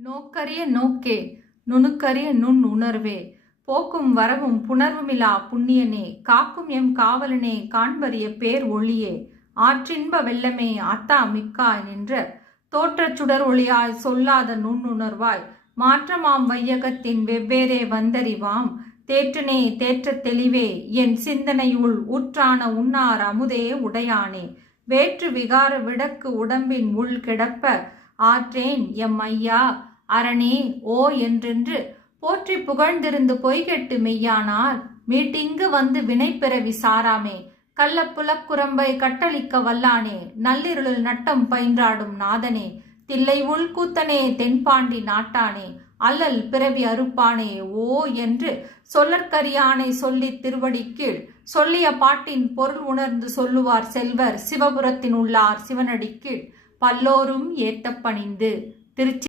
நோக்கரிய நோக்கே நுணுக்கரிய நுண் உணர்வே போக்கும் வரவும் புணர்வுமிலா புண்ணியனே காக்கும் எம் காவலனே காண்பரிய பேர் ஒளியே ஆற்றின்ப வெள்ளமே அத்தா மிக்காய் நின்ற தோற்றச் சுடர் ஒளியாய் சொல்லாத நுண்ணுணர்வாய் மாற்றமாம் வையகத்தின் வெவ்வேறே வந்தறிவாம் தேற்றனே தேற்றத் தெளிவே என் சிந்தனையுள் ஊற்றான உண்ணார் அமுதே உடையானே வேற்று விகார விடக்கு உடம்பின் உள் கிடப்ப ஆற்றேன் எம் ஐயா அரணே ஓ என்றென்று போற்றி புகழ்ந்திருந்து பொய்கெட்டு மெய்யானார் மீட்டிங்கு வந்து வினைப்பிறவி சாராமே கள்ளப்புலக்குரம்பை கட்டளிக்க வல்லானே நள்ளிருளில் நட்டம் பயின்றாடும் நாதனே தில்லை உள் கூத்தனே தென்பாண்டி நாட்டானே அல்லல் பிறவி அறுப்பானே ஓ என்று சொல்லற்கரியானை சொல்லி திருவடி கீழ் சொல்லிய பாட்டின் பொருள் உணர்ந்து சொல்லுவார் செல்வர் சிவபுரத்தின் உள்ளார் சிவனடி கீழ் பல்லோரும் ஏத்த பணிந்து. திருச்சி.